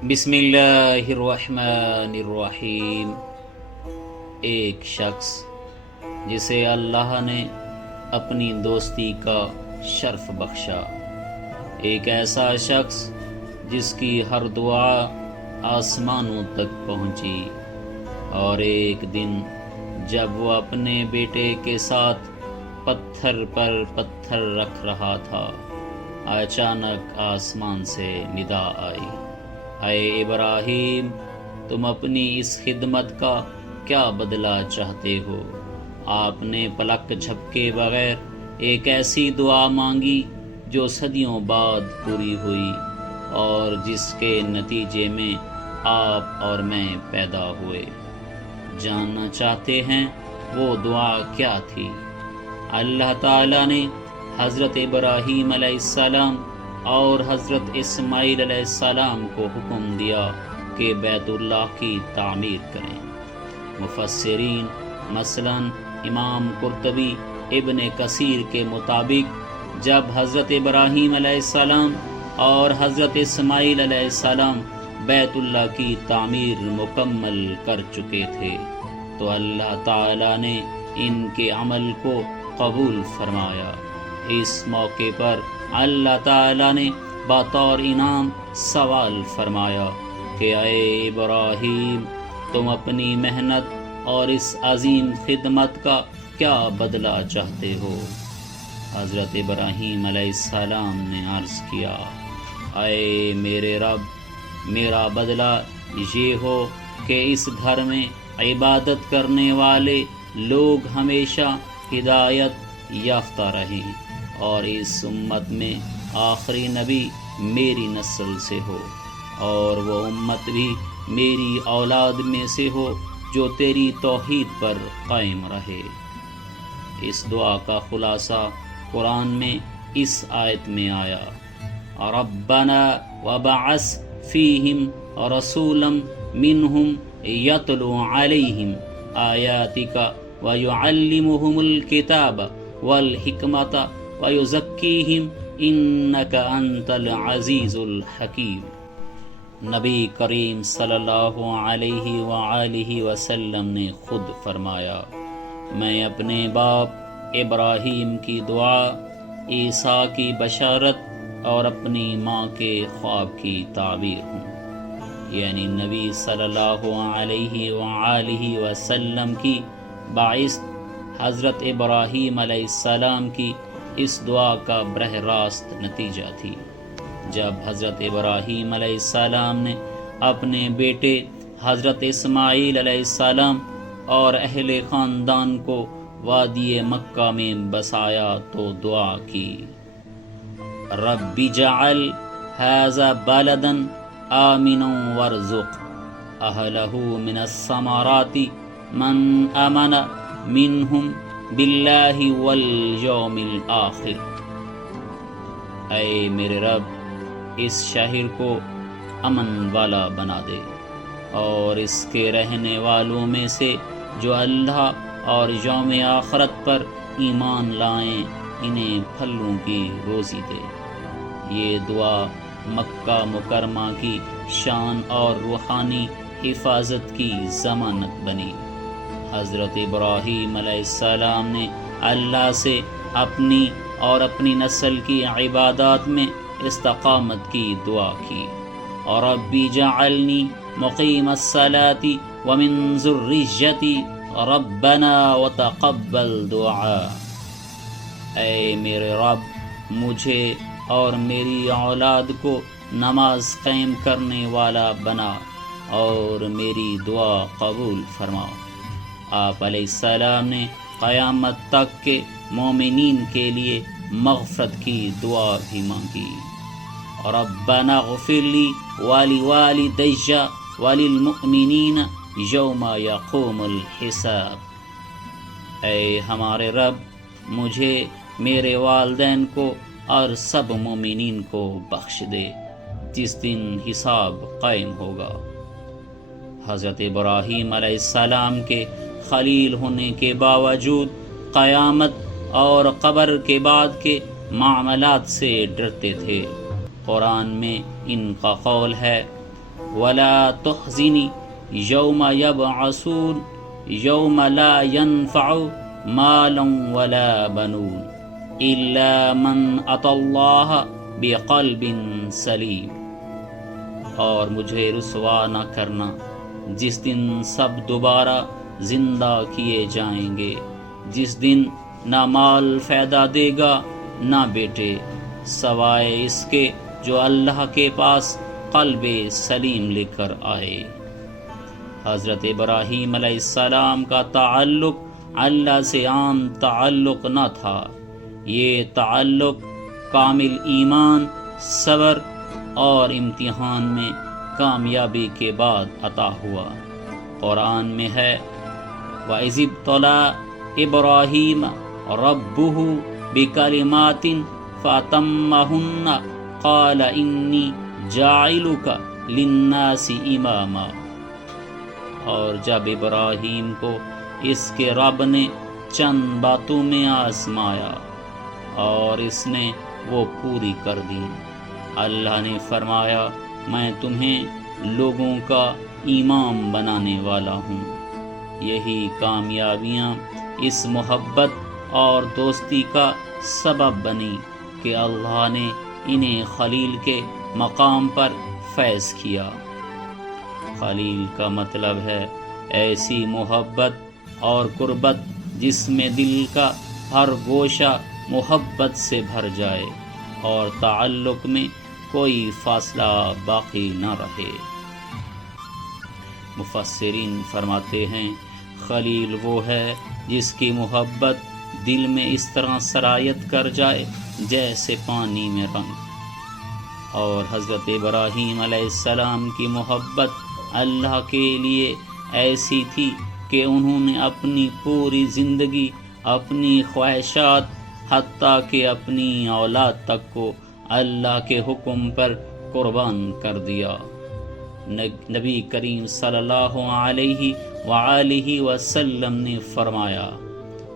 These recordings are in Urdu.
بسم اللہ الرحمن الرحیم۔ ایک شخص جسے اللہ نے اپنی دوستی کا شرف بخشا، ایک ایسا شخص جس کی ہر دعا آسمانوں تک پہنچی، اور ایک دن جب وہ اپنے بیٹے کے ساتھ پتھر پر پتھر رکھ رہا تھا، اچانک آسمان سے ندا آئی، اے ابراہیم، تم اپنی اس خدمت کا کیا بدلہ چاہتے ہو؟ آپ نے پلک جھپکے بغیر ایک ایسی دعا مانگی جو صدیوں بعد پوری ہوئی، اور جس کے نتیجے میں آپ اور میں پیدا ہوئے۔ جاننا چاہتے ہیں وہ دعا کیا تھی؟ اللہ تعالیٰ نے حضرت ابراہیم علیہ السلام اور حضرت اسماعیل علیہ السلام کو حکم دیا کہ بیت اللہ کی تعمیر کریں۔ مفسرین مثلا امام قرطبی، ابن کثیر کے مطابق جب حضرت ابراہیم علیہ السلام اور حضرت اسماعیل علیہ السلام بیت اللہ کی تعمیر مکمل کر چکے تھے تو اللہ تعالیٰ نے ان کے عمل کو قبول فرمایا۔ اس موقع پر اللہ تعالیٰ نے بطور انعام سوال فرمایا کہ اے ابراہیم، تم اپنی محنت اور اس عظیم خدمت کا کیا بدلہ چاہتے ہو؟ حضرت ابراہیم علیہ السلام نے عرض کیا، اے میرے رب، میرا بدلہ یہ ہو کہ اس گھر میں عبادت کرنے والے لوگ ہمیشہ ہدایت یافتہ رہیں، اور اس امت میں آخری نبی میری نسل سے ہو، اور وہ امت بھی میری اولاد میں سے ہو جو تیری توحید پر قائم رہے۔ اس دعا کا خلاصہ قرآن میں اس آیت میں آیا، ربنا وبعث فیہم رسولا منہم یتلو علیہم آیاتک ویعلمہم الکتاب والحکمت وَيُزَكِّيهِمْ إِنَّكَ أَنْتَ الْعَزِيزُ الْحَكِيمُ۔ نبی کریم صلی اللہ علیہ وآلہ وسلم نے خود فرمایا، میں اپنے باپ ابراہیم کی دعا، عیسیٰ کی بشارت اور اپنی ماں کے خواب کی تعبیر ہوں، یعنی نبی صلی اللہ علیہ وآلہ وسلم کی باعث حضرت ابراہیم علیہ السلام کی اس دعا کا براہ راست نتیجہ تھی۔ جب حضرت ابراہیم علیہ السلام نے اپنے بیٹے حضرت اسماعیل علیہ السلام اور اہل خاندان کو وادی مکہ میں بسایا تو دعا کی، رب اجعل ھذا بلدا آمنا وارزق اہلہ من الثمرات من آمن منہم باللہ والیوم الآخر۔ اے میرے رب، اس شہر کو امن والا بنا دے، اور اس کے رہنے والوں میں سے جو اللہ اور یوم آخرت پر ایمان لائیں انہیں پھلوں کی روزی دے۔ یہ دعا مکہ مکرمہ کی شان اور روحانی حفاظت کی ضمانت بنی۔ حضرت ابراہیم علیہ السلام نے اللہ سے اپنی اور اپنی نسل کی عبادات میں استقامت کی دعا کی، اور رب جعلنی مقیم الصلاة ومن ذریتی ربنا وتقبل دعاء۔ اے میرے رب، مجھے اور میری اولاد کو نماز قائم کرنے والا بنا اور میری دعا قبول فرما۔ آپ علیہ السلام نے قیامت تک کے مومنین کے لیے مغفرت کی دعا بھی مانگی، ربنا اغفر لی ولوالدی وللمؤمنین یوم یقوم الحساب۔ اے ہمارے رب، مجھے، میرے والدین کو اور سب مومنین کو بخش دے جس دن حساب قائم ہوگا۔ حضرت ابراہیم علیہ السلام کے خلیل ہونے کے باوجود قیامت اور قبر کے بعد کے معاملات سے ڈرتے تھے۔ قرآن میں ان کا قول ہے، ولا تخزنی یوم یبعثون یوم لا ينفع مال ولا بنون الا من اتى اللہ بقلب سلیم۔ اور مجھے رسوا نہ کرنا جس دن سب دوبارہ زندہ کیے جائیں گے، جس دن نہ مال فائدہ دے گا نہ بیٹے، سوائے اس کے جو اللہ کے پاس قلب سلیم لے کر آئے۔ حضرت ابراہیم علیہ السلام کا تعلق اللہ سے عام تعلق نہ تھا، یہ تعلق کامل ایمان، صبر اور امتحان میں کامیابی کے بعد عطا ہوا۔ قرآن میں ہے وَإِذِ ابْتَلَىٰ إِبْرَاهِيمَ رَبُّهُ بِكَلِمَاتٍ فَأَتَمَّهُنَّ قَالَ إِنِّي جَاعِلُكَ لِلنَّاسِ إِمَامًا۔ اور جب ابراہیم کو اس کے رب نے چند باتوں میں آزمایا اور اس نے وہ پوری کر دی، اللہ نے فرمایا میں تمہیں لوگوں کا امام بنانے والا ہوں۔ یہی کامیابیاں اس محبت اور دوستی کا سبب بنی کہ اللہ نے انہیں خلیل کے مقام پر فیض کیا۔ خلیل کا مطلب ہے ایسی محبت اور قربت جس میں دل کا ہر گوشہ محبت سے بھر جائے اور تعلق میں کوئی فاصلہ باقی نہ رہے۔ مفسرین فرماتے ہیں خلیل وہ ہے جس کی محبت دل میں اس طرح سرایت کر جائے جیسے پانی میں رنگ۔ اور حضرت ابراہیم علیہ السلام کی محبت اللہ کے لیے ایسی تھی کہ انہوں نے اپنی پوری زندگی، اپنی خواہشات، حتیٰ کہ اپنی اولاد تک کو اللہ کے حکم پر قربان کر دیا۔ نبی کریم صلی اللہ علیہ وآلہ وسلم نے فرمایا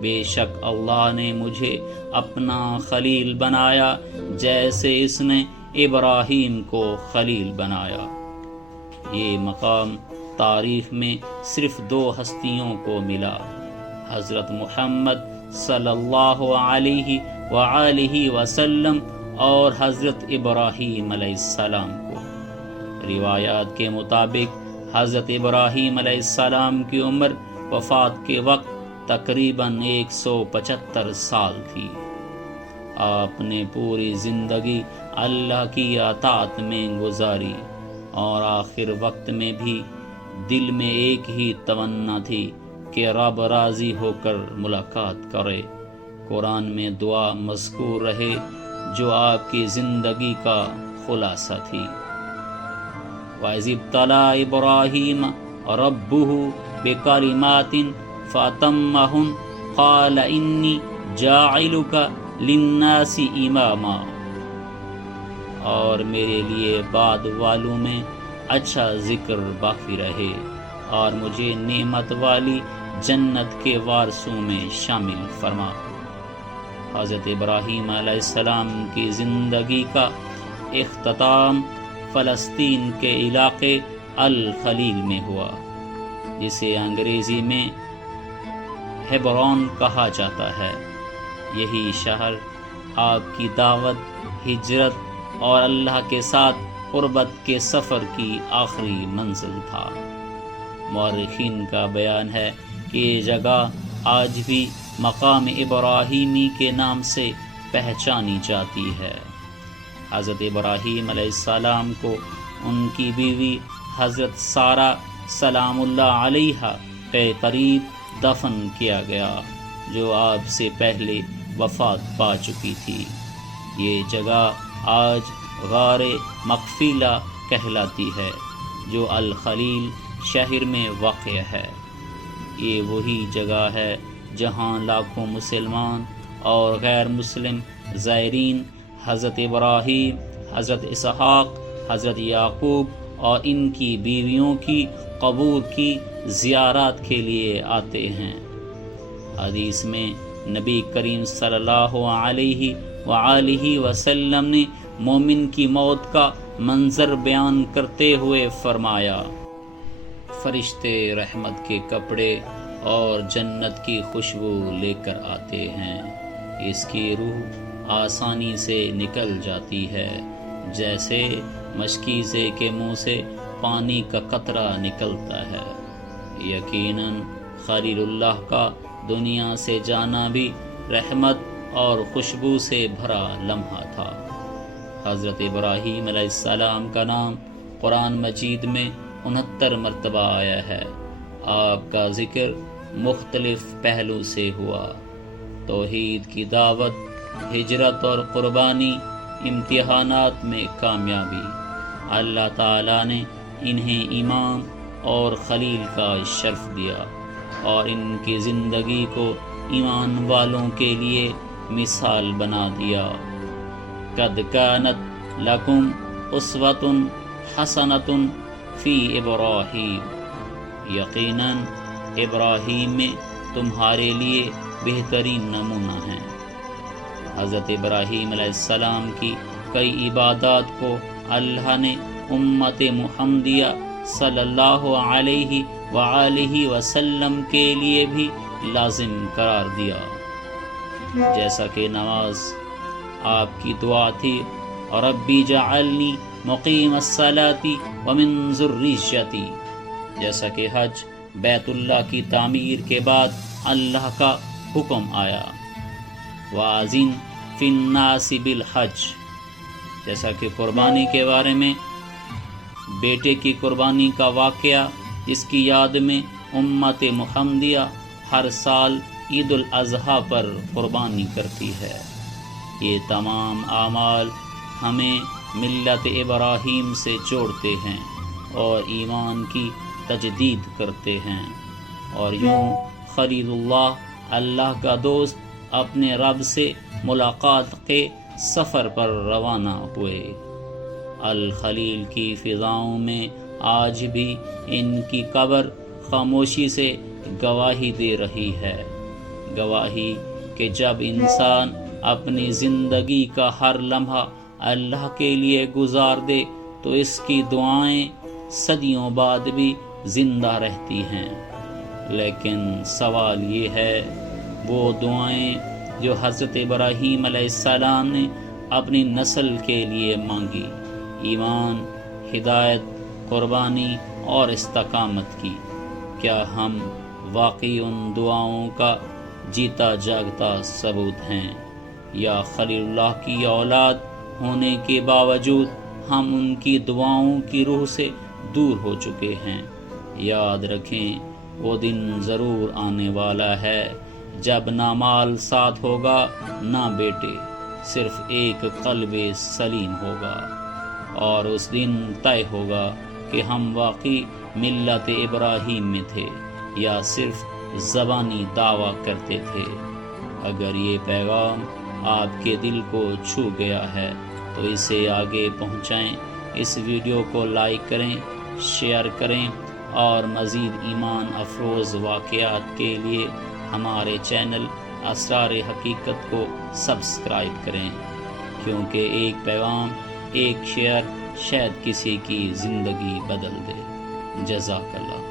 بے شک اللہ نے مجھے اپنا خلیل بنایا جیسے اس نے ابراہیم کو خلیل بنایا۔ یہ مقام تاریخ میں صرف 2 ہستیوں کو ملا، حضرت محمد صلی اللہ علیہ وآلہ وسلم اور حضرت ابراہیم علیہ السلام کو۔ روایات کے مطابق حضرت ابراہیم علیہ السلام کی عمر وفات کے وقت تقریباً 175 سال تھی۔ آپ نے پوری زندگی اللہ کی اطاعت میں گزاری اور آخر وقت میں بھی دل میں ایک ہی تمنا تھی کہ رب راضی ہو کر ملاقات کرے۔ قرآن میں دعا مذکور رہے جو آپ کی زندگی کا خلاصہ تھی۔ وَإِذِ ابْتَلَىٰ إِبْرَاهِيمَ رَبُّهُ بِكَلِمَاتٍ فَأَتَمَّهُنَّ قَالَ إِنِّي جَاعِلُكَ لِلنَّاسِ إِمَامًا۔ اور میرے لیے بعد والوں میں اچھا ذکر باقی رہے اور مجھے نعمت والی جنت کے وارثوں میں شامل فرما۔ حضرت ابراہیم علیہ السلام کی زندگی کا اختتام فلسطین کے علاقے الخلیل میں ہوا، جسے انگریزی میں ہیبرون کہا جاتا ہے۔ یہی شہر آپ کی دعوت، ہجرت اور اللہ کے ساتھ قربت کے سفر کی آخری منزل تھا۔ مورخین کا بیان ہے کہ یہ جگہ آج بھی مقام ابراہیمی کے نام سے پہچانی جاتی ہے۔ حضرت ابراہیم علیہ السلام کو ان کی بیوی حضرت سارہ سلام اللہ علیہا کے قریب دفن کیا گیا، جو آپ سے پہلے وفات پا چکی تھی۔ یہ جگہ آج غار مقفیلہ کہلاتی ہے جو الخلیل شہر میں واقع ہے۔ یہ وہی جگہ ہے جہاں لاکھوں مسلمان اور غیر مسلم زائرین حضرت ابراہیم، حضرت اسحاق، حضرت یعقوب اور ان کی بیویوں کی قبور کی زیارات کے لیے آتے ہیں۔ حدیث میں نبی کریم صلی اللہ علیہ وآلہ وسلم نے مومن کی موت کا منظر بیان کرتے ہوئے فرمایا، فرشتے رحمت کے کپڑے اور جنت کی خوشبو لے کر آتے ہیں، اس کی روح آسانی سے نکل جاتی ہے جیسے مشکیزے کے منہ سے پانی کا قطرہ نکلتا ہے۔ یقیناً خلیل اللہ کا دنیا سے جانا بھی رحمت اور خوشبو سے بھرا لمحہ تھا۔ حضرت ابراہیم علیہ السلام کا نام قرآن مجید میں 69 مرتبہ آیا ہے۔ آپ کا ذکر مختلف پہلو سے ہوا، توحید کی دعوت، ہجرت اور قربانی، امتحانات میں کامیابی۔ اللہ تعالیٰ نے انہیں امام اور خلیل کا شرف دیا اور ان کی زندگی کو ایمان والوں کے لیے مثال بنا دیا۔ قد کانت لکم اسوۃ حسنۃ فی ابراہیم، یقیناً ابراہیم میں تمہارے لیے بہترین نمونہ ہیں۔ حضرت ابراہیم علیہ السلام کی کئی عبادات کو اللہ نے امت محمدیہ صلی اللہ علیہ وآلہ وسلم کے لیے بھی لازم قرار دیا، جیسا کہ نماز آپ کی دعا تھی، ربی جعلنی مقیم الصلاۃ ومن ذریتی، جیسا کہ حج بیت اللہ کی تعمیر کے بعد اللہ کا حکم آیا، وَأَذِنْ فِي النَّاسِ بِالْحَجِّ، جیسا کہ قربانی کے بارے میں بیٹے کی قربانی کا واقعہ، جس کی یاد میں امت محمدیہ ہر سال عید الاضحیٰ پر قربانی کرتی ہے۔ یہ تمام اعمال ہمیں ملت ابراہیم سے جوڑتے ہیں اور ایمان کی تجدید کرتے ہیں، اور یوں خلیل اللہ، اللہ کا دوست، اپنے رب سے ملاقات کے سفر پر روانہ ہوئے۔ الخلیل کی فضاؤں میں آج بھی ان کی قبر خاموشی سے گواہی دے رہی ہے، گواہی کہ جب انسان اپنی زندگی کا ہر لمحہ اللہ کے لیے گزار دے تو اس کی دعائیں صدیوں بعد بھی زندہ رہتی ہیں۔ لیکن سوال یہ ہے، وہ دعائیں جو حضرت ابراہیم علیہ السلام نے اپنی نسل کے لیے مانگی، ایمان، ہدایت، قربانی اور استقامت کی، کیا ہم واقعی ان دعاؤں کا جیتا جاگتا ثبوت ہیں، یا خلیل اللہ کی اولاد ہونے کے باوجود ہم ان کی دعاؤں کی روح سے دور ہو چکے ہیں؟ یاد رکھیں، وہ دن ضرور آنے والا ہے جب نہ مال ساتھ ہوگا، نہ بیٹے، صرف ایک قلب سلیم ہوگا، اور اس دن طے ہوگا کہ ہم واقعی ملت ابراہیم میں تھے یا صرف زبانی دعویٰ کرتے تھے۔ اگر یہ پیغام آپ کے دل کو چھو گیا ہے تو اسے آگے پہنچائیں، اس ویڈیو کو لائک کریں، شیئر کریں، اور مزید ایمان افروز واقعات کے لیے ہمارے چینل اسرار حقیقت کو سبسکرائب کریں، کیونکہ ایک پیغام، ایک شیئر شاید کسی کی زندگی بدل دے۔ جزاک اللہ۔